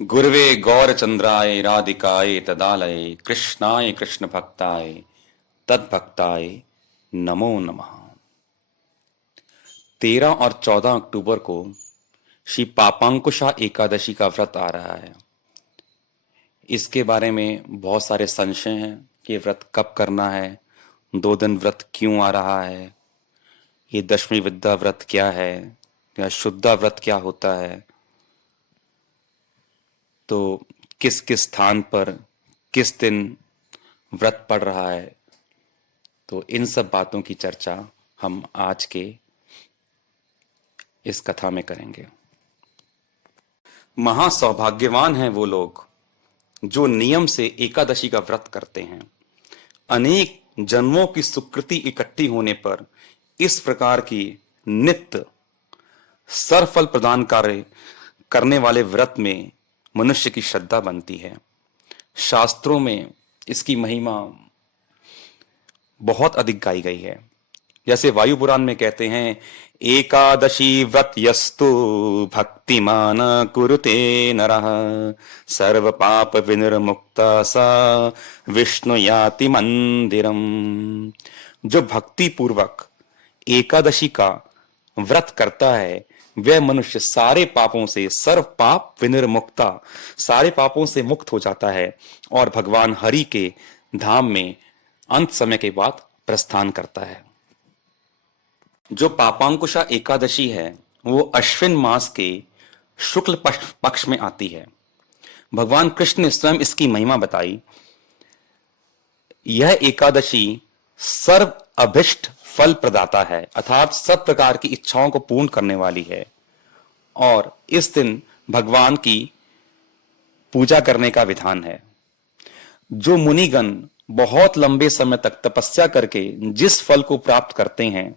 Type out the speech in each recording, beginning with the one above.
गुरवे गौरचंद्राय राधिकाय तदालय कृष्णाय कृष्ण भक्ताय तद्भक्ताय नमो नमः। 13 और 14 अक्टूबर को श्री पापांकुशा एकादशी का व्रत आ रहा है। इसके बारे में बहुत सारे संशय हैं कि व्रत कब करना है, 2 दिन व्रत क्यों आ रहा है, ये दशमी विद्या व्रत क्या है या शुद्धा व्रत क्या होता है, तो किस किस स्थान पर किस दिन व्रत पड़ रहा है। तो इन सब बातों की चर्चा हम आज के इस कथा में करेंगे। महासौभाग्यवान हैं वो लोग जो नियम से एकादशी का व्रत करते हैं। अनेक जन्मों की सुकृति इकट्ठी होने पर इस प्रकार की नित्य सरफल प्रदान कार्य करने वाले व्रत में मनुष्य की श्रद्धा बनती है। शास्त्रों में इसकी महिमा बहुत अधिक गाई गई है। जैसे वायु पुराण में कहते हैं, एकादशी व्रत यस्तु भक्तिमान कुरुते नरः सर्व पाप विनिर्मुक्ता सा विष्णु याति मंदिरम। जो भक्ति पूर्वक एकादशी का व्रत करता है वह मनुष्य सारे पापों से, सर्व पाप विनिर्मुक्ता, सारे पापों से मुक्त हो जाता है और भगवान हरि के धाम में अंत समय के बाद प्रस्थान करता है। जो पापांकुशा एकादशी है वो अश्विन मास के शुक्ल पक्ष में आती है। भगवान कृष्ण ने स्वयं इसकी महिमा बताई। यह एकादशी सर्व अभिष्ट फल प्रदाता है, अर्थात सब प्रकार की इच्छाओं को पूर्ण करने वाली है। और इस दिन भगवान की पूजा करने का विधान है। जो मुनिगण बहुत लंबे समय तक तपस्या करके जिस फल को प्राप्त करते हैं,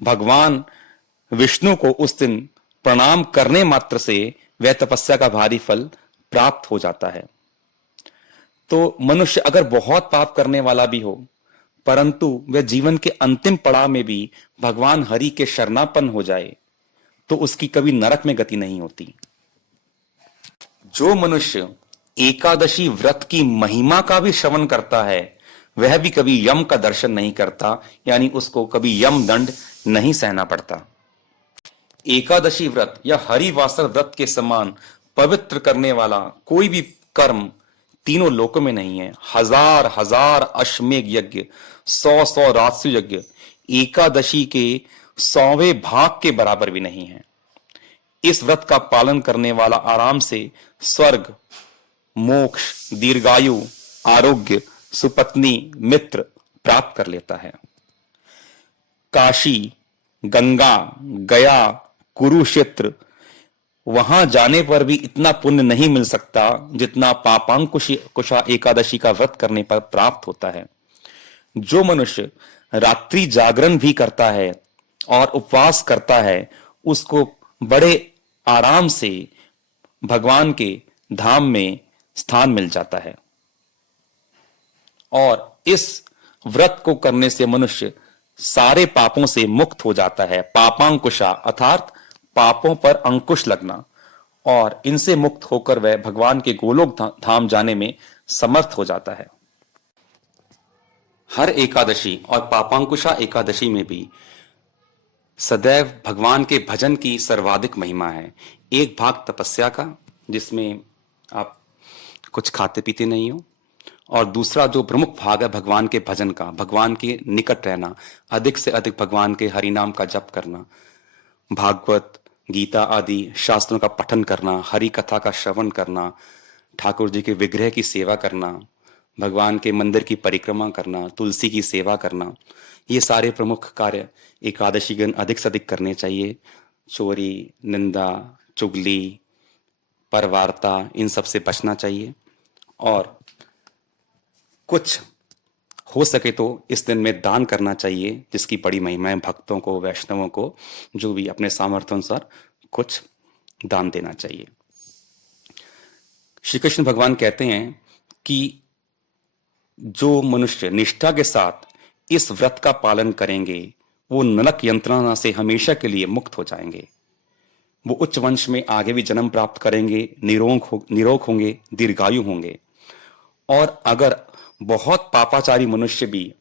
भगवान विष्णु को उस दिन प्रणाम करने मात्र से वह तपस्या का भारी फल प्राप्त हो जाता है। तो मनुष्य अगर बहुत पाप करने वाला भी हो परंतु वह जीवन के अंतिम पड़ाव में भी भगवान हरि के शरणापन्न हो जाए तो उसकी कभी नरक में गति नहीं होती। जो मनुष्य एकादशी व्रत की महिमा का भी श्रवण करता है वह भी कभी यम का दर्शन नहीं करता, यानी उसको कभी यम दंड नहीं सहना पड़ता। एकादशी व्रत या हरिवासर व्रत के समान पवित्र करने वाला कोई भी कर्म तीनों लोकों में नहीं है। हजार हजार अश्वमेध यज्ञ, 100 राजसु यज्ञ एकादशी के 100वें भाग के बराबर भी नहीं है। इस व्रत का पालन करने वाला आराम से स्वर्ग, मोक्ष, दीर्घायु, आरोग्य, सुपत्नी, मित्र प्राप्त कर लेता है। काशी, गंगा, गया, कुरुक्षेत्र वहां जाने पर भी इतना पुण्य नहीं मिल सकता जितना पापांकुशा एकादशी का व्रत करने पर प्राप्त होता है। जो मनुष्य रात्रि जागरण भी करता है और उपवास करता है उसको बड़े आराम से भगवान के धाम में स्थान मिल जाता है। और इस व्रत को करने से मनुष्य सारे पापों से मुक्त हो जाता है। पापांकुशा अर्थात पापों पर अंकुश लगना, और इनसे मुक्त होकर वह भगवान के गोलोक धाम जाने में समर्थ हो जाता है। हर एकादशी और पापांकुशा एकादशी में भी सदैव भगवान के भजन की सर्वाधिक महिमा है। एक भाग तपस्या का जिसमें आप कुछ खाते पीते नहीं हो, और दूसरा जो प्रमुख भाग है भगवान के भजन का, भगवान के निकट रहना, अधिक से अधिक भगवान के हरि नाम का जप करना, भागवत, गीता आदि शास्त्रों का पठन करना, हरि कथा का श्रवण करना, ठाकुर जी के विग्रह की सेवा करना, भगवान के मंदिर की परिक्रमा करना, तुलसी की सेवा करना, ये सारे प्रमुख कार्य एकादशी दिन अधिक से अधिक करने चाहिए। चोरी, निंदा, चुगली, परवार्ता, इन सब से बचना चाहिए। और कुछ हो सके तो इस दिन में दान करना चाहिए, जिसकी बड़ी महिमा है। भक्तों को, वैष्णवों को, जो भी अपने सामर्थ्य अनुसार कुछ दान देना चाहिए। श्री कृष्ण भगवान कहते हैं कि जो मनुष्य निष्ठा के साथ इस व्रत का पालन करेंगे वो नरक यंत्रणा से हमेशा के लिए मुक्त हो जाएंगे। वो उच्च वंश में आगे भी जन्म प्राप्त करेंगे, निरोग होंगे, दीर्घायु होंगे। और अगर बहुत पापाचारी मनुष्य भी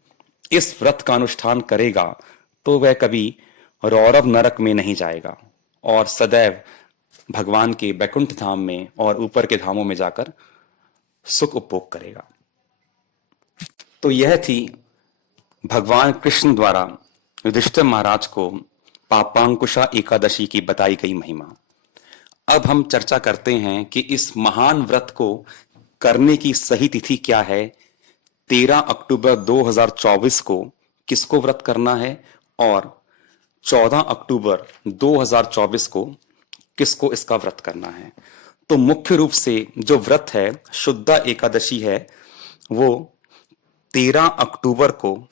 इस व्रत का अनुष्ठान करेगा तो वह कभी रौरव नरक में नहीं जाएगा और सदैव भगवान के बैकुंठ धाम में और ऊपर के धामों में जाकर सुख उपभोग करेगा। तो यह थी भगवान कृष्ण द्वारा युधिष्ठिर महाराज को पापांकुशा एकादशी की बताई गई महिमा। अब हम चर्चा करते हैं कि इस महान व्रत को करने की सही तिथि क्या है। 13 अक्टूबर 2024 को किसको व्रत करना है और 14 अक्टूबर 2024 को किसको इसका व्रत करना है। तो मुख्य रूप से जो व्रत है, शुद्धा एकादशी है, वो 13 अक्टूबर को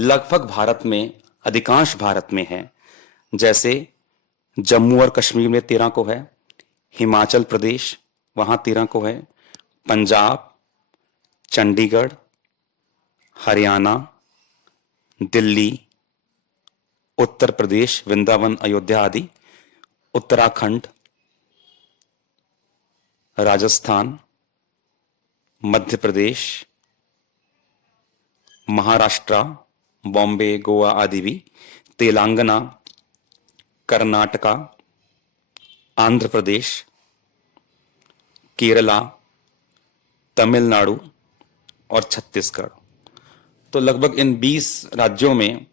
लगभग भारत में, अधिकांश भारत में है। जैसे जम्मू और कश्मीर में 13 को है, हिमाचल प्रदेश वहां 13 को है, पंजाब, चंडीगढ़, हरियाणा, दिल्ली, उत्तर प्रदेश, वृंदावन, अयोध्या आदि, उत्तराखंड, राजस्थान, मध्य प्रदेश, महाराष्ट्र, बॉम्बे, गोवा आदि भी, तेलंगाना, कर्नाटका, आंध्र प्रदेश, केरला, तमिलनाडु और छत्तीसगढ़। तो लगभग इन 20 राज्यों में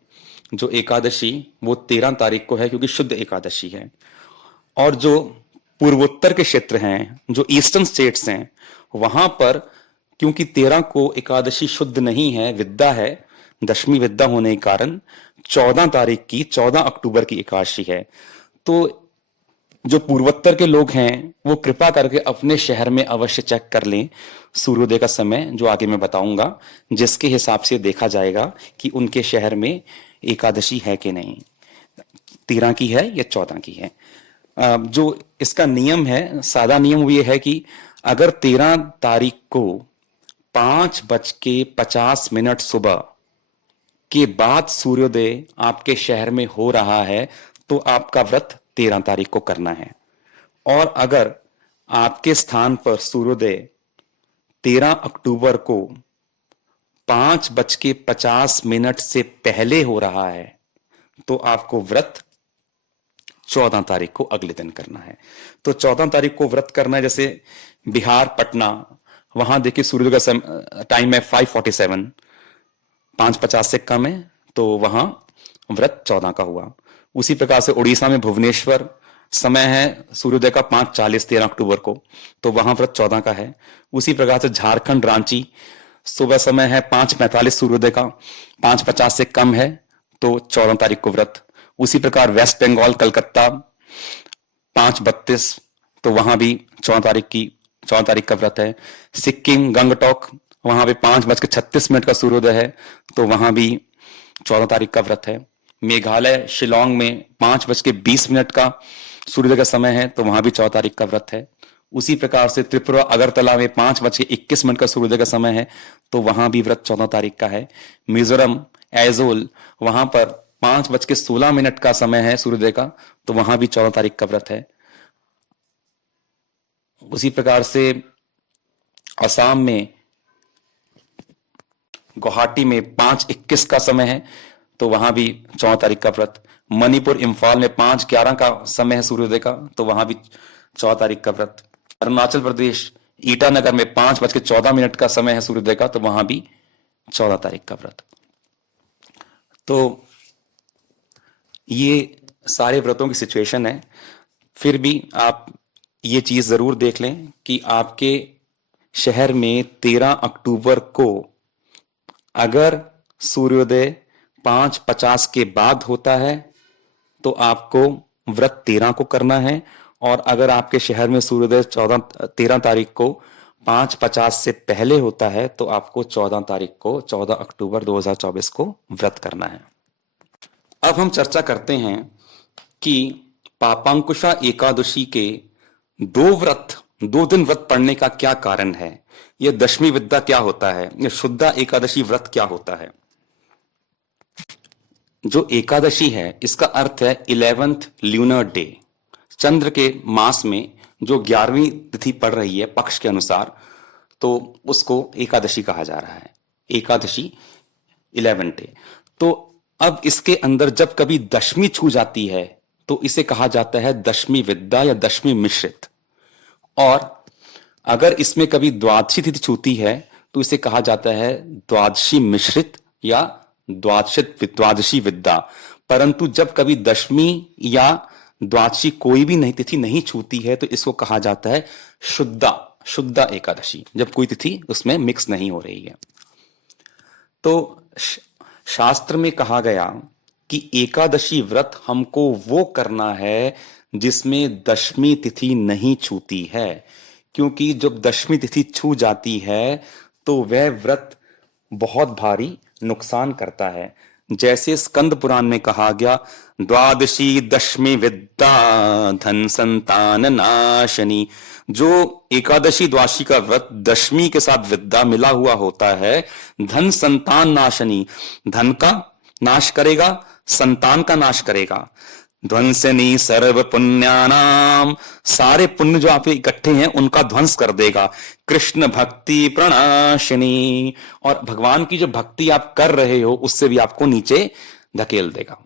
जो एकादशी वो 13 तारीख को है, क्योंकि शुद्ध एकादशी है। और जो पूर्वोत्तर के क्षेत्र हैं, जो ईस्टर्न स्टेट्स हैं, वहां पर क्योंकि 13 को एकादशी शुद्ध नहीं है, विद्या है, दशमी विद्या होने के कारण 14 तारीख की, 14 अक्टूबर की एकादशी है। तो जो पूर्वोत्तर के लोग हैं वो कृपा करके अपने शहर में अवश्य चेक कर लें सूर्योदय का समय, जो आगे मैं बताऊंगा, जिसके हिसाब से देखा जाएगा कि उनके शहर में एकादशी है कि नहीं, 13 की है या 14 की है। जो इसका नियम है, सादा नियम वो ये है कि अगर 13 तारीख को 5:50 सुबह के बाद सूर्योदय आपके शहर में हो रहा है तो आपका व्रत 13 तारीख को करना है। और अगर आपके स्थान पर सूर्योदय 13 अक्टूबर को 5:50 से पहले हो रहा है तो आपको व्रत 14 तारीख को अगले दिन करना है। तो 14 तारीख को व्रत करना है। जैसे बिहार, पटना, वहां देखिए सूर्योदय का टाइम है 5:47, 5:50 से कम है, तो वहां व्रत 14 का हुआ। उसी प्रकार से उड़ीसा में भुवनेश्वर समय है सूर्योदय का 5:40 13 अक्टूबर को, तो वहां व्रत 14 का है। उसी प्रकार से झारखंड रांची सुबह समय है 5:45 सूर्योदय का, 5:50 से कम है, तो 14 तारीख को व्रत। उसी प्रकार वेस्ट बंगाल कलकत्ता 5:32, तो वहां भी 14 तारीख का व्रत है। सिक्किम गंगटोक वहां पे 5:36 का सूर्योदय है, तो वहां भी 14 तारीख का व्रत है। मेघालय शिलोंग में 5:20 का सूर्योदय का समय है, तो वहां भी 14 तारीख का व्रत है। उसी प्रकार से त्रिपुरा अगरतला में 5:21 का सूर्योदय का समय है, तो वहां भी व्रत 14 तारीख का है। मिजोरम एजोल वहां पर 5:16 का समय है सूर्योदय का, तो वहां भी 14 तारीख का व्रत है। उसी प्रकार से असम में गुवाहाटी में 5:21 का समय है, तो वहां भी 14 तारीख का व्रत। मणिपुर इम्फाल में 5:11 का समय है सूर्योदय का, तो वहां भी 14 तारीख का व्रत। अरुणाचल प्रदेश ईटानगर में 5:14 का समय है सूर्योदय का, तो वहां भी 14 तारीख का व्रत। तो ये सारे व्रतों की सिचुएशन है। फिर भी आप ये चीज जरूर देख लें कि आपके शहर में 13 अक्टूबर को अगर सूर्योदय 5:50 के बाद होता है तो आपको व्रत 13 को करना है। और अगर आपके शहर में सूर्योदय 13 तारीख को 5:50 से पहले होता है तो आपको 14 तारीख को, 14 अक्टूबर 2024 को व्रत करना है। अब हम चर्चा करते हैं कि पापांकुशा एकादशी के 2 दिन व्रत पढ़ने का क्या कारण है, यह दशमी विद्या क्या होता है, यह शुद्धा एकादशी व्रत क्या होता है। जो एकादशी है इसका अर्थ है 11th ल्यूनर डे, चंद्र के मास में जो 11वीं तिथि पड़ रही है पक्ष के अनुसार, तो उसको एकादशी कहा जा रहा है। एकादशी 11 डे। तो अब इसके अंदर जब कभी दशमी छू जाती है तो इसे कहा जाता है दशमी विद्या या दशमी मिश्रित, और अगर इसमें कभी द्वादशी तिथि छूती है तो इसे कहा जाता है द्वादशी मिश्रित या द्वादशी विद्या। परंतु जब कभी दशमी या द्वादशी कोई भी नहीं तिथि नहीं छूती है तो इसको कहा जाता है शुद्धा एकादशी, जब कोई तिथि उसमें मिक्स नहीं हो रही है। तो शास्त्र में कहा गया कि एकादशी व्रत हमको वो करना है जिसमें दशमी तिथि नहीं छूती है, क्योंकि जब दशमी तिथि छू जाती है तो वह व्रत बहुत भारी नुकसान करता है। जैसे स्कंद पुराण में कहा गया, द्वादशी दशमी विद्या धन संतान नाशनी। जो एकादशी द्वादशी का व्रत दशमी के साथ विद्या मिला हुआ होता है, धन संतान नाशनी, धन का नाश करेगा, संतान का नाश करेगा। ध्वंसनी सर्व पुण्यानाम, सारे पुण्य जो आप इकट्ठे हैं उनका ध्वंस कर देगा। कृष्ण भक्ति प्रणाशिनी, और भगवान की जो भक्ति आप कर रहे हो उससे भी आपको नीचे धकेल देगा।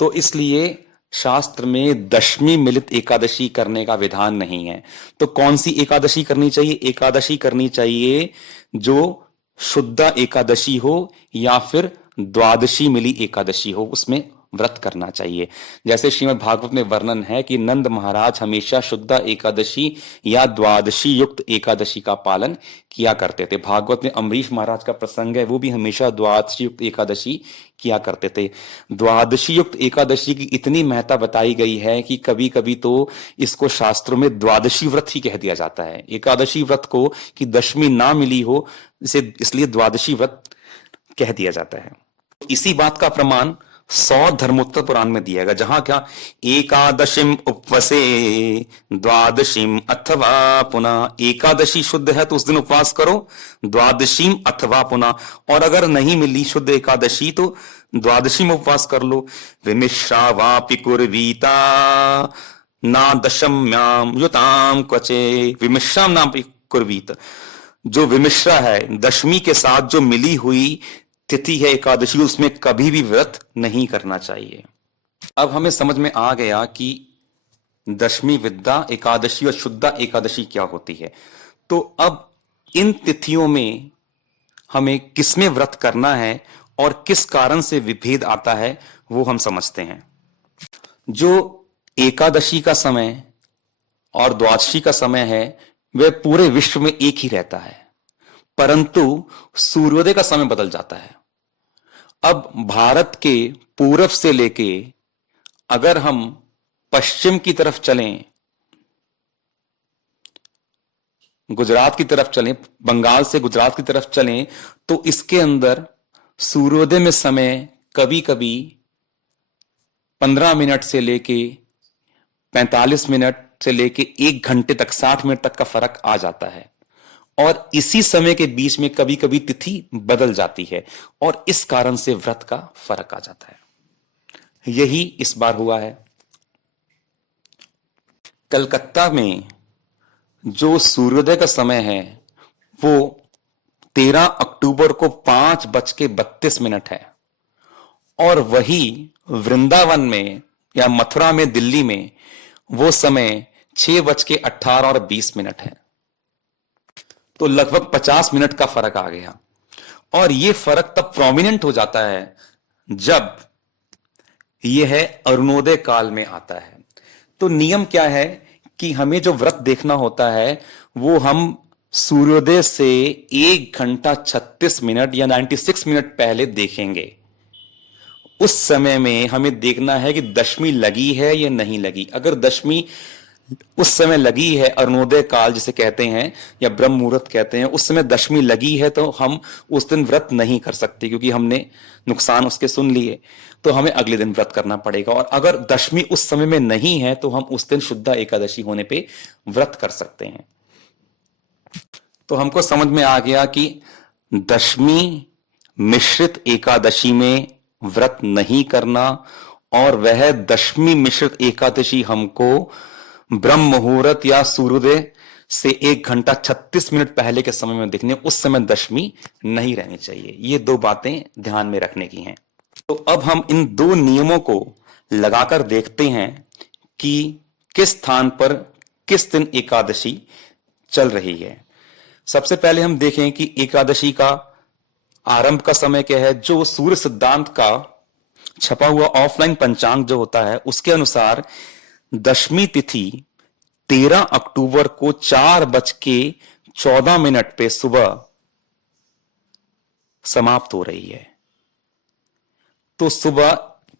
तो इसलिए शास्त्र में दशमी मिलित एकादशी करने का विधान नहीं है। तो कौन सी एकादशी करनी चाहिए? एकादशी करनी चाहिए जो शुद्ध एकादशी हो या फिर द्वादशी मिली एकादशी हो, उसमें व्रत करना चाहिए। जैसे श्रीमद् भागवत में वर्णन है कि नंद महाराज हमेशा शुद्ध एकादशी या द्वादशी युक्त एकादशी का पालन किया करते थे। भागवत में अम्बरीश महाराज का प्रसंग है, वो भी हमेशा द्वादशी युक्त एकादशी किया करते थे। द्वादशी युक्त एकादशी की इतनी महत्ता बताई गई है कि कभी कभी तो इसको शास्त्रों में द्वादशी व्रत ही कह दिया जाता है। एकादशी व्रत को कि दशमी ना मिली हो इसे इसलिए द्वादशी व्रत कह दिया जाता है। इसी बात का प्रमाण 100 धर्मोत्तर पुराण में दिया गया, जहां क्या एकादशीम उपवसे द्वादशीम अथवा पुनः, एकादशी शुद्ध है तो उस दिन उपवास करो, द्वादशीम अथवा पुनः, और अगर नहीं मिली शुद्ध एकादशी तो द्वादशी में उपवास कर लो। विमिश्रा वापि कुर्वीता ना दशम्याम युताम क्वचे, विमिश्राम ना कुर्वीत, जो विमिश्रा है दशमी के साथ जो मिली हुई तिथि है एकादशी, उसमें कभी भी व्रत नहीं करना चाहिए। अब हमें समझ में आ गया कि दशमी विद्या एकादशी और शुद्ध एकादशी क्या होती है। तो अब इन तिथियों में हमें किसमें व्रत करना है और किस कारण से विभेद आता है वो हम समझते हैं। जो एकादशी का समय और द्वादशी का समय है वह पूरे विश्व में एक ही रहता है, परंतु सूर्योदय का समय बदल जाता है। अब भारत के पूर्व से लेके अगर हम पश्चिम की तरफ चलें, गुजरात की तरफ चलें, बंगाल से गुजरात की तरफ चलें, तो इसके अंदर सूर्योदय में समय कभी कभी 15 मिनट से लेके 45 मिनट से लेके 1 घंटे तक 60 मिनट तक का फर्क आ जाता है, और इसी समय के बीच में कभी कभी तिथि बदल जाती है और इस कारण से व्रत का फर्क आ जाता है। यही इस बार हुआ है। कलकत्ता में जो सूर्योदय का समय है वो 13 अक्टूबर को 5:32 है, और वही वृंदावन में या मथुरा में, दिल्ली में वो समय 6:18 है। तो लगभग 50 मिनट का फर्क आ गया, और यह फर्क तब प्रोमिनेंट हो जाता है जब यह है अरुणोदय काल में आता है। तो नियम क्या है कि हमें जो व्रत देखना होता है वो हम सूर्योदय से 1 घंटा 36 मिनट या 96 मिनट पहले देखेंगे। उस समय में हमें देखना है कि दशमी लगी है या नहीं लगी। अगर दशमी उस समय लगी है, अरुणोदय काल जिसे कहते हैं या ब्रह्म मुहूर्त कहते हैं, उस समय दशमी लगी है तो हम उस दिन व्रत नहीं कर सकते, क्योंकि हमने नुकसान उसके सुन लिए। तो हमें अगले दिन व्रत करना पड़ेगा। और अगर दशमी उस समय में नहीं है तो हम उस दिन शुद्ध एकादशी होने पे व्रत कर सकते हैं। तो हमको समझ में आ गया कि दशमी मिश्रित एकादशी में व्रत नहीं करना और वह दशमी मिश्रित एकादशी हमको ब्रह्म मुहूर्त या सूर्योदय से 1 घंटा 36 मिनट पहले के समय में दिखने, उस समय दशमी नहीं रहनी चाहिए। ये दो बातें ध्यान में रखने की हैं। तो अब हम इन दो नियमों को लगाकर देखते हैं कि किस स्थान पर किस दिन एकादशी चल रही है। सबसे पहले हम देखें कि एकादशी का आरंभ का समय क्या है। जो सूर्य सिद्धांत का छपा हुआ ऑफलाइन पंचांग जो होता है, उसके अनुसार दशमी तिथि 13 अक्टूबर को 4:14 पे सुबह समाप्त हो रही है। तो सुबह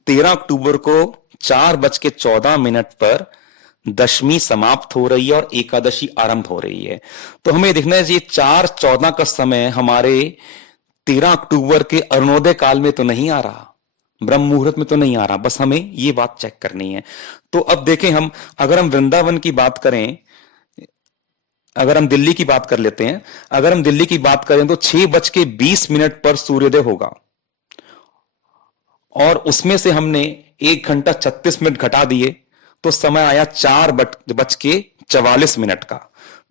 13 अक्टूबर को 4:14 पर दशमी समाप्त हो रही है और एकादशी आरंभ हो रही है। तो हमें देखना चाहिए 4:14 का समय हमारे 13 अक्टूबर के अरुणोदय काल में तो नहीं आ रहा, ब्रह्म मुहूर्त में तो नहीं आ रहा। बस हमें ये बात चेक करनी है। तो अब देखें, अगर हम वृंदावन की बात करें, अगर हम दिल्ली की बात कर लेते हैं, अगर हम दिल्ली की बात करें तो 6:20 पर सूर्योदय होगा और उसमें से हमने 1 घंटा 36 मिनट घटा दिए तो समय आया 4:44 का।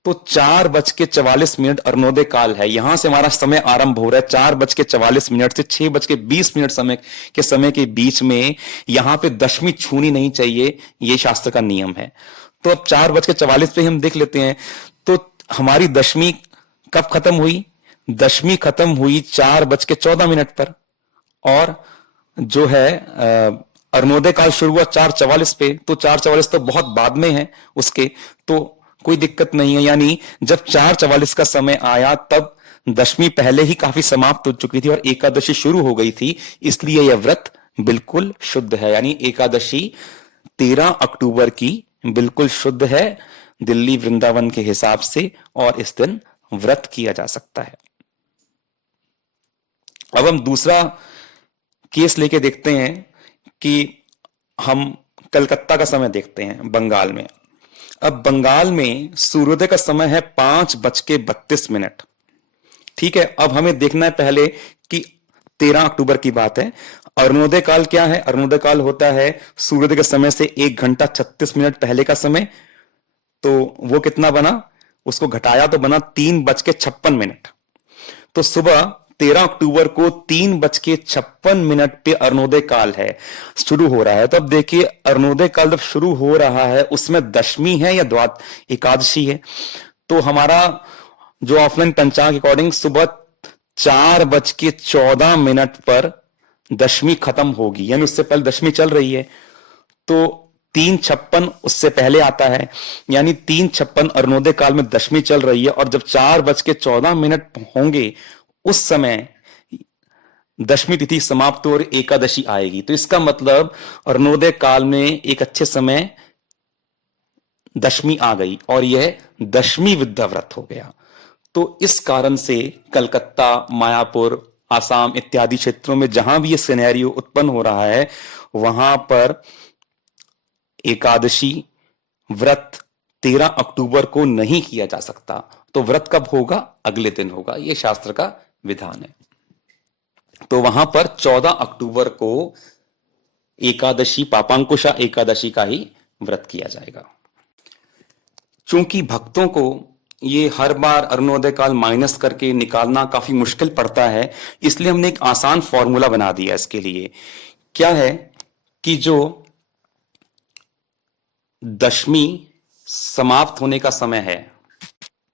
तो 4:44 अरुणोदय काल है। यहां से हमारा समय आरंभ हो रहा है 4:44 से 6:20 समय के बीच में। यहां पे दशमी छूनी नहीं चाहिए, यह शास्त्र का नियम है। तो अब 4:44 पे हम देख लेते हैं। तो हमारी दशमी कब खत्म हुई? दशमी खत्म हुई 4:14 पर, और जो है अरुणोदय काल शुरू हुआ 4:44 पे। तो 4:44 तो बहुत बाद में है उसके, तो कोई दिक्कत नहीं है। यानी जब 4:44 का समय आया तब दशमी पहले ही काफी समाप्त हो चुकी थी और एकादशी शुरू हो गई थी, इसलिए यह व्रत बिल्कुल शुद्ध है। यानी एकादशी 13 अक्टूबर की बिल्कुल शुद्ध है दिल्ली वृंदावन के हिसाब से, और इस दिन व्रत किया जा सकता है। अब हम दूसरा केस लेके देखते हैं कि हम कलकत्ता का समय देखते हैं, बंगाल में। अब बंगाल में सूर्योदय का समय है 5:32। ठीक है, अब हमें देखना है पहले कि 13 अक्टूबर की बात है। अरुणोदय काल क्या है? अरुणोदय काल होता है सूर्योदय के समय से 1 घंटा 36 पहले का समय। तो वो कितना बना? उसको घटाया तो बना 3:56। तो सुबह 13 अक्टूबर को 3:56 पे अरुणोदय काल है, शुरू हो रहा है। तो अब देखिए, अरुणोदय काल जब शुरू हो रहा है उसमें दशमी है या एकादशी है? तो हमारा जो ऑफलाइन पंचांग अकॉर्डिंग सुबह 4:14 पर दशमी खत्म होगी, यानी उससे पहले दशमी चल रही है। तो 3:56 उससे पहले आता है, यानी 3:56 अरुणोदय काल में दशमी चल रही है। और जब 4:14 होंगे उस समय दशमी तिथि समाप्त और एकादशी आएगी। तो इसका मतलब अरुणोदय काल में एक अच्छे समय दशमी आ गई और यह दशमी विद्या व्रत हो गया। तो इस कारण से कलकत्ता, मायापुर, आसाम इत्यादि क्षेत्रों में जहां भी यह सिनेरियो उत्पन्न हो रहा है, वहां पर एकादशी व्रत 13 अक्टूबर को नहीं किया जा सकता। तो व्रत कब होगा? अगले दिन होगा। यह शास्त्र का विधान है। तो वहां पर 14 अक्टूबर को एकादशी, पापांकुशा एकादशी का ही व्रत किया जाएगा। चूंकि भक्तों को ये हर बार अरुणोदय काल माइनस करके निकालना काफी मुश्किल पड़ता है, इसलिए हमने एक आसान फॉर्मूला बना दिया इसके लिए। क्या है कि जो दशमी समाप्त होने का समय है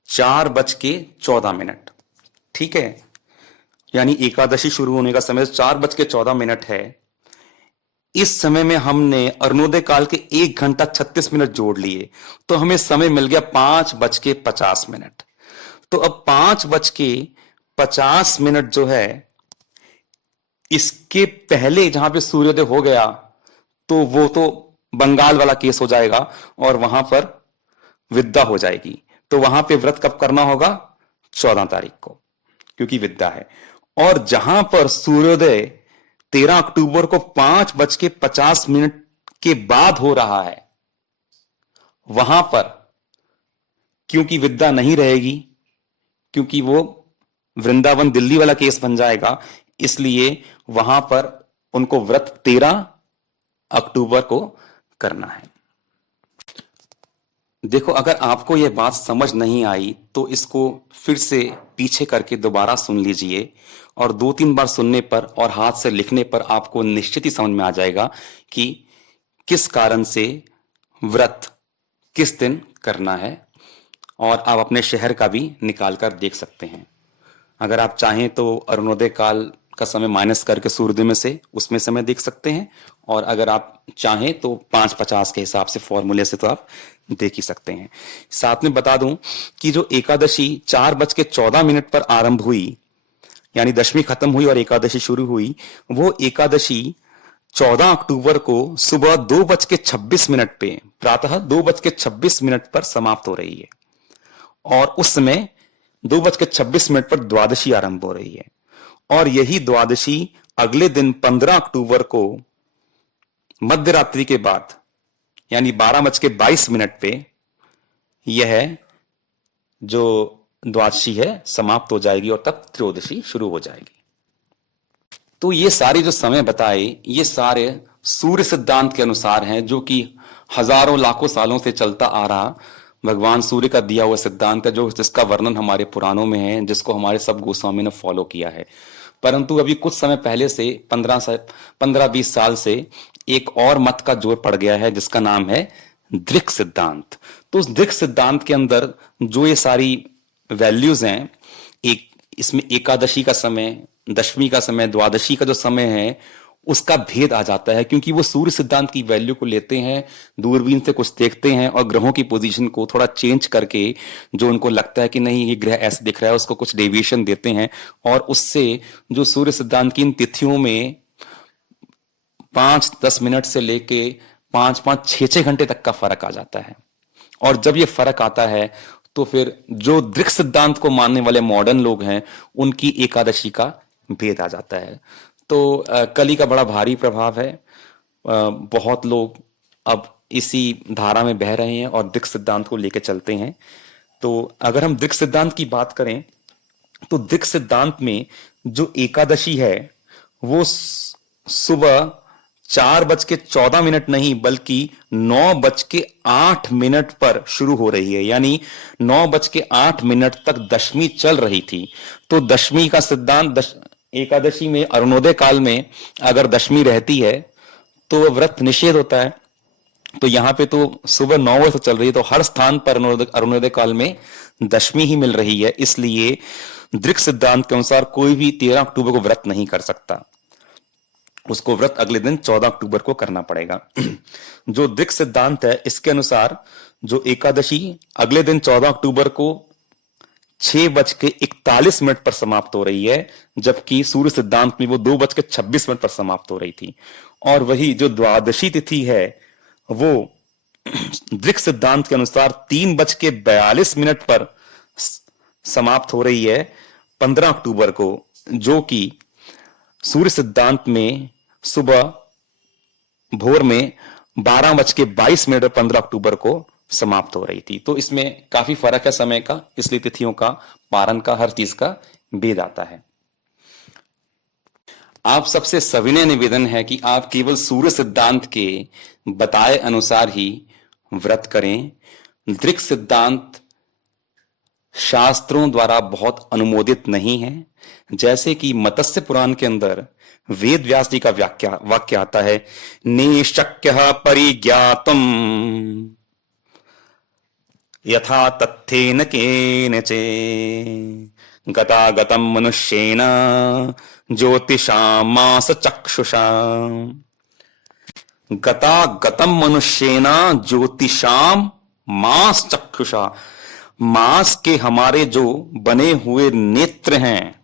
4:14, ठीक है, यानी एकादशी शुरू होने का समय 4:14 है। इस समय में हमने अरुणोदय काल के 1 घंटा 36 जोड़ लिए, तो हमें समय मिल गया 5:50। तो अब 5:50 जो है, इसके पहले जहां पे सूर्योदय हो गया तो वो तो बंगाल वाला केस हो जाएगा और वहां पर विद्या हो जाएगी। तो वहां पे व्रत कब करना होगा? 14 तारीख को, क्योंकि विद्या है। और जहां पर सूर्योदय 13 अक्टूबर को 5:50 के बाद हो रहा है, वहां पर क्योंकि विद्या नहीं रहेगी, क्योंकि वो वृंदावन दिल्ली वाला केस बन जाएगा, इसलिए वहां पर उनको व्रत 13 अक्टूबर को करना है। देखो, अगर आपको यह बात समझ नहीं आई तो इसको फिर से पीछे करके दोबारा सुन लीजिए, और 2-3 बार सुनने पर और हाथ से लिखने पर आपको निश्चित ही समझ में आ जाएगा कि किस कारण से व्रत किस दिन करना है। और आप अपने शहर का भी निकाल कर देख सकते हैं। अगर आप चाहें तो अरुणोदय काल का समय माइनस करके सूर्योदय में से उसमें समय देख सकते हैं, और अगर आप चाहें तो 5-50 के हिसाब से फॉर्मूले से तो आप देख ही सकते हैं। साथ में बता दूं कि जो एकादशी 4:14 पर आरंभ हुई, यानी दशमी खत्म हुई और एकादशी शुरू हुई, वो एकादशी 14 अक्टूबर को सुबह 2:26 पे, प्रातः 2:26 पर समाप्त हो रही है, और उस समय 2:26 पर द्वादशी आरंभ हो रही है। और यही द्वादशी अगले दिन 15 अक्टूबर को मध्य रात्रि के बाद, यानी 12:22 पे यह जो द्वादशी है समाप्त हो जाएगी, और तब त्रयोदशी शुरू हो जाएगी। तो ये सारे जो समय बताए, ये सारे सूर्य सिद्धांत के अनुसार हैं, जो कि हजारों लाखों सालों से चलता आ रहा भगवान सूर्य का दिया हुआ सिद्धांत है, जो जिसका वर्णन हमारे पुराणों में है, जिसको हमारे सब गोस्वामी ने फॉलो किया है। परंतु अभी कुछ समय पहले से 15-20 साल से एक और मत का जोर पड़ गया है, जिसका नाम है दृक् सिद्धांत। तो उस दृक् सिद्धांत के अंदर जो ये सारी वैल्यूज हैं, एक इसमें एकादशी का समय, दशमी का समय, द्वादशी का जो समय है, उसका भेद आ जाता है, क्योंकि वो सूर्य सिद्धांत की वैल्यू को लेते हैं, दूरबीन से कुछ देखते हैं और ग्रहों की पोजीशन को थोड़ा चेंज करके, जो उनको लगता है कि नहीं ये ग्रह ऐसे दिख रहा है, उसको कुछ डेविएशन देते हैं, और उससे जो सूर्य सिद्धांत की इन तिथियों में 5-10 मिनट से लेके 5-5, 6-6 घंटे तक का फर्क आ जाता है। और जब ये फर्क आता है तो फिर जो दृक् सिद्धांत को मानने वाले मॉडर्न लोग हैं, उनकी एकादशी का भेद आ जाता है। तो कली का बड़ा भारी प्रभाव है। बहुत लोग अब इसी धारा में बह रहे हैं और दृक् सिद्धांत को लेकर चलते हैं। तो अगर हम दृक् सिद्धांत की बात करें, तो दृक् सिद्धांत में जो एकादशी है वो सुबह 4:14 नहीं, बल्कि 9:08 पर शुरू हो रही है, यानी 9:08 तक दशमी चल रही थी। तो दशमी का सिद्धांत, एकादशी में अरुणोदय काल में अगर दशमी रहती है तो वह व्रत निषेध होता है। तो यहां पे तो सुबह 9 बजे चल रही है, तो हर स्थान पर अरुणोदय काल में दशमी ही मिल रही है। इसलिए दृक् सिद्धांत के अनुसार कोई भी 13 अक्टूबर को व्रत नहीं कर सकता, उसको व्रत अगले दिन 14 अक्टूबर को करना पड़ेगा। जो दृक् सिद्धांत है, इसके अनुसार जो एकादशी अगले दिन 14 अक्टूबर को 6:41 पर समाप्त हो रही है, जबकि सूर्य सिद्धांत में वो 2:26 पर समाप्त हो रही थी। और वही जो द्वादशी तिथि है, वो दृक् सिद्धांत के अनुसार 3:42 पर समाप्त हो रही है 15 अक्टूबर को, जो कि सूर्य सिद्धांत में सुबह भोर में 12:22 और 15 अक्टूबर को समाप्त हो रही थी। तो इसमें काफी फर्क है समय का, इसलिए तिथियों का, पारण का, हर चीज का भेद आता है। आप सबसे सविनय निवेदन है कि आप केवल सूर्य सिद्धांत के बताए अनुसार ही व्रत करें। दृक् सिद्धांत शास्त्रों द्वारा बहुत अनुमोदित नहीं है। जैसे कि मत्स्य पुराण के अंदर वेद व्यास जी का वाक्य आता है, नेशक्यः परिज्ञातुम् यथा तथ्येन केनचित् गतागतं मनुष्येण ज्योतिषां मास चक्षुषा। गतागतं मनुष्येण ज्योतिषां मास चक्षुषा। मास के हमारे जो बने हुए नेत्र हैं,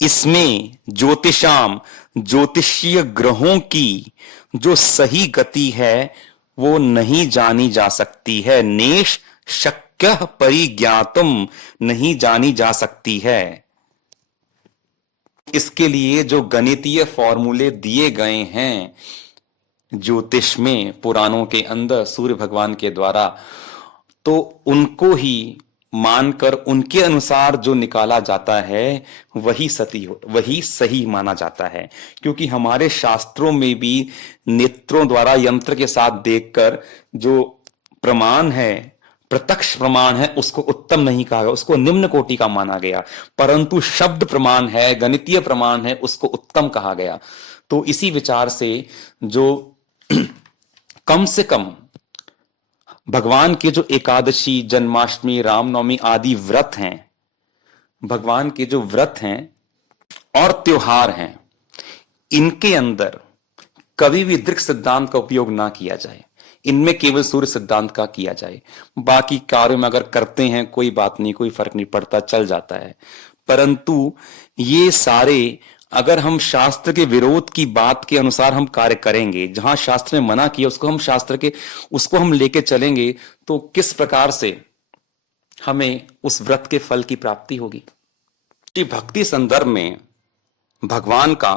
इसमें ज्योतिषाम, ज्योतिषीय ग्रहों की जो सही गति है वो नहीं जानी जा सकती है। नेश शक्य परिज्ञातुम, नहीं जानी जा सकती है। इसके लिए जो गणितीय फॉर्मूले दिए गए हैं ज्योतिष में, पुराणों के अंदर सूर्य भगवान के द्वारा, तो उनको ही मानकर उनके अनुसार जो निकाला जाता है वही सही माना जाता है। क्योंकि हमारे शास्त्रों में भी नेत्रों द्वारा यंत्र के साथ देखकर जो प्रमाण है, प्रत्यक्ष प्रमाण है, उसको उत्तम नहीं कहा गया, उसको निम्न कोटि का माना गया। परंतु शब्द प्रमाण है, गणितीय प्रमाण है, उसको उत्तम कहा गया। तो इसी विचार से जो कम से कम भगवान के जो एकादशी, जन्माष्टमी, रामनवमी आदि व्रत हैं, भगवान के जो व्रत हैं और त्योहार हैं, इनके अंदर कभी भी दृक् सिद्धांत का उपयोग ना किया जाए। इनमें केवल सूर्य सिद्धांत का किया जाए। बाकी कार्यों में अगर करते हैं कोई बात नहीं, कोई फर्क नहीं पड़ता, चल जाता है। परंतु ये सारे अगर हम शास्त्र के विरोध की बात के अनुसार हम कार्य करेंगे, जहां शास्त्र ने मना किया उसको हम लेके चलेंगे, तो किस प्रकार से हमें उस व्रत के फल की प्राप्ति होगी। भक्ति संदर्भ में भगवान का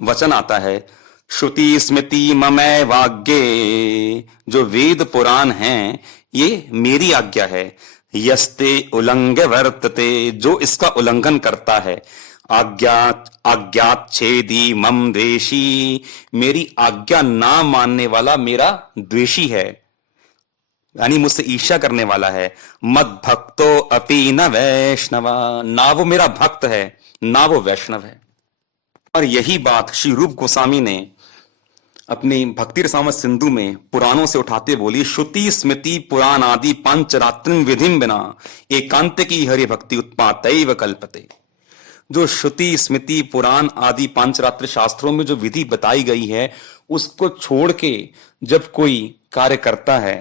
वचन आता है, श्रुति स्मृति ममय वाग्ये, जो वेद पुराण हैं ये मेरी आज्ञा है। यस्ते उल्लंघ वर्तते, जो इसका उल्लंघन करता है। आज्ञाच्छेदी मम द्वेषी, मेरी आज्ञा ना मानने वाला मेरा द्वेषी है, यानी मुझसे ईर्ष्या करने वाला है। मद भक्तो अपि न वैष्णवा, ना वो मेरा भक्त है ना वो वैष्णव है। और यही बात श्री रूप गोस्वामी ने अपनी भक्ति रसामृत सिंधु में पुराणों से उठाते बोली, श्रुति स्मृति पुराण आदि पंचरात्रिम विधिम बिना एकांत की हरि भक्ति उत्पातैव कल्पते। जो श्रुति स्मृति पुराण आदि पंचरात्र शास्त्रों में जो विधि बताई गई है, उसको छोड़ के जब कोई कार्य करता है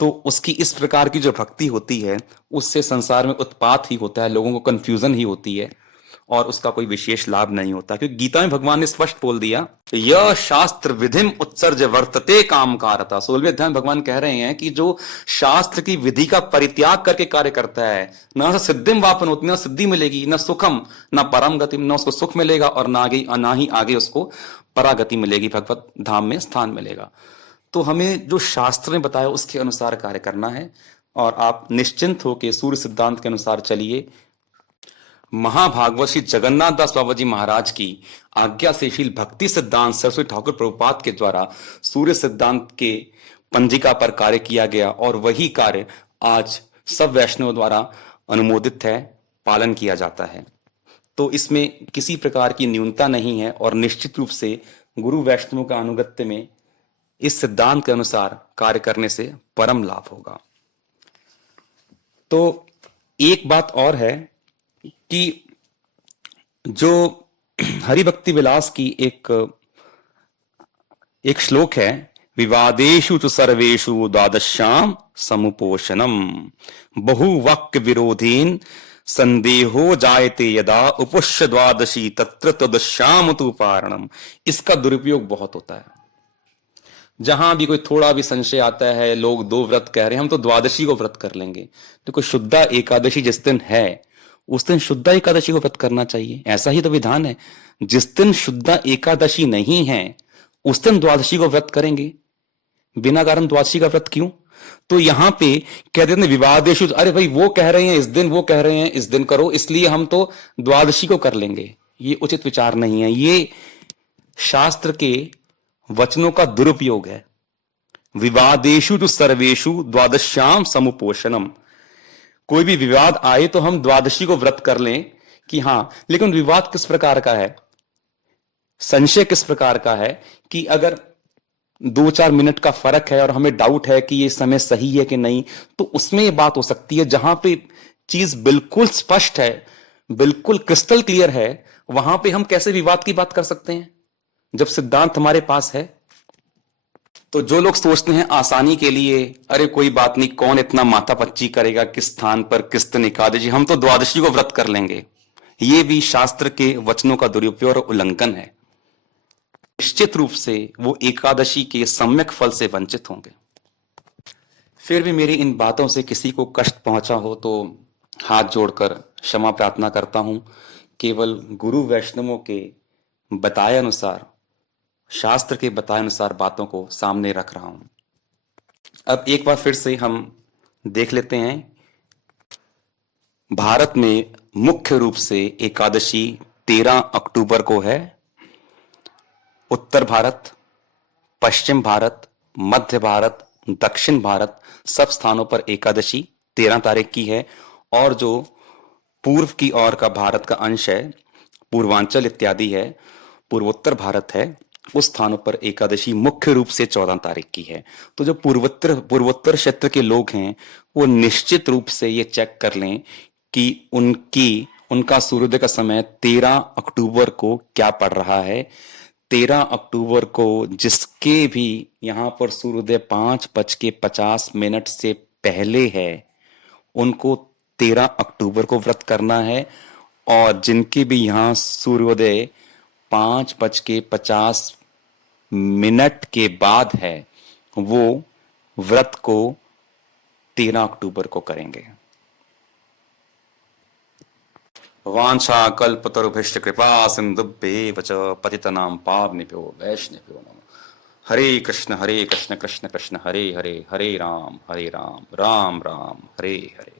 तो उसकी इस प्रकार की जो भक्ति होती है, उससे संसार में उत्पात ही होता है, लोगों को कंफ्यूजन ही होती है और उसका कोई विशेष लाभ नहीं होता। क्योंकि गीता में भगवान ने स्पष्ट बोल दिया, यह शास्त्र विधिम उत्सर्ज वर्तते काम कारता। 16वें अध्याय में भगवान कह रहे हैं कि जो शास्त्र की विधि का परित्याग करके कार्य करता है, न सिद्धिम वापन होती, न सिद्धि मिलेगी, न सुखम, न परम गति, न उसको सुख मिलेगा और ना ही आगे उसको परागति मिलेगी, भगवत धाम में स्थान मिलेगा। तो हमें जो शास्त्र ने बताया उसके अनुसार कार्य करना है और आप निश्चिंत होकर सूर्य सिद्धांत के अनुसार चलिए। महाभागवत श्री जगन्नाथ दास बाबा जी महाराज की आज्ञा से शील भक्ति सिद्धांत सरस्वती ठाकुर प्रभुपाद के द्वारा सूर्य सिद्धांत के पंजिका पर कार्य किया गया और वही कार्य आज सब वैष्णव द्वारा अनुमोदित है, पालन किया जाता है। तो इसमें किसी प्रकार की न्यूनता नहीं है और निश्चित रूप से गुरु वैष्णव का अनुगत्य में इस सिद्धांत के अनुसार कार्य करने से परम लाभ होगा। तो एक बात और है कि जो हरिभक्ति विलास की एक श्लोक है, विवादेषु तु सर्वेषु द्वादश्याम समुपोषणम बहुवाक्य विरोधीन संदेहो जायते यदा उपुष्य द्वादशी तत्र तदश्याम तु पारणम। इसका दुरुपयोग बहुत होता है। जहां भी कोई थोड़ा भी संशय आता है, लोग 2 व्रत कह रहे हैं, हम तो द्वादशी को व्रत कर लेंगे। तो कोई शुद्धा एकादशी जिस दिन है उस दिन शुद्धा एकादशी को व्रत करना चाहिए, ऐसा ही तो विधान है। जिस दिन शुद्धा एकादशी नहीं है उस दिन द्वादशी को व्रत करेंगे, बिना कारण द्वादशी का व्रत क्यों? तो यहां पे कह देते हैं विवादेषु, अरे भाई वो कह रहे हैं इस दिन, वो कह रहे हैं इस दिन करो, इसलिए हम तो द्वादशी को कर लेंगे। ये उचित विचार नहीं है, ये शास्त्र के वचनों का दुरुपयोग है। विवादेषु तु सर्वेषु द्वादश्याम समुपोषणम। कोई भी विवाद आए तो हम द्वादशी को व्रत कर लें कि हां, लेकिन विवाद किस प्रकार का है, संशय किस प्रकार का है कि अगर 2-4 मिनट का फर्क है और हमें डाउट है कि ये समय सही है कि नहीं, तो उसमें ये बात हो सकती है। जहां पे चीज बिल्कुल स्पष्ट है, बिल्कुल क्रिस्टल क्लियर है, वहां पे हम कैसे विवाद की बात कर सकते हैं जब सिद्धांत हमारे पास है। तो जो लोग सोचते हैं आसानी के लिए, अरे कोई बात नहीं, कौन इतना माथा पच्ची करेगा किस स्थान पर किस दिन एकादशी, हम तो द्वादशी को व्रत कर लेंगे, ये भी शास्त्र के वचनों का दुरुपयोग और उल्लंघन है। निश्चित रूप से वो एकादशी के सम्यक फल से वंचित होंगे। फिर भी मेरी इन बातों से किसी को कष्ट पहुंचा हो तो हाथ जोड़कर क्षमा प्रार्थना करता हूं। केवल गुरु वैष्णवों के बताए अनुसार, शास्त्र के बताए अनुसार बातों को सामने रख रहा हूं। अब एक बार फिर से हम देख लेते हैं भारत में मुख्य रूप से एकादशी 13 अक्टूबर को है। उत्तर भारत, पश्चिम भारत, मध्य भारत, दक्षिण भारत सब स्थानों पर एकादशी 13 तारीख की है। और जो पूर्व की ओर का भारत का अंश है, पूर्वांचल इत्यादि है, पूर्वोत्तर भारत है, उस स्थानों पर एकादशी मुख्य रूप से 14 तारीख की है। तो जो पूर्वोत्तर पूर्वोत्तर क्षेत्र के लोग हैं वो निश्चित रूप से ये चेक कर लें कि उनका सूर्योदय का समय 13 अक्टूबर को क्या पड़ रहा है। 13 अक्टूबर को जिसके भी यहाँ पर सूर्योदय 5:50 से पहले है उनको 13 अक्टूबर को व्रत करना है। और जिनके भी यहाँ सूर्योदय 5:50 के बाद है वो व्रत को 13 अक्टूबर को करेंगे। वांछा कल्पतरुभ्यश्च कृपा सिंधुभ्येव च पतितनां पावनेभ्यो वैष्णवेभ्यो नमः। हरे कृष्ण कृष्ण कृष्ण हरे हरे, हरे राम राम राम हरे हरे।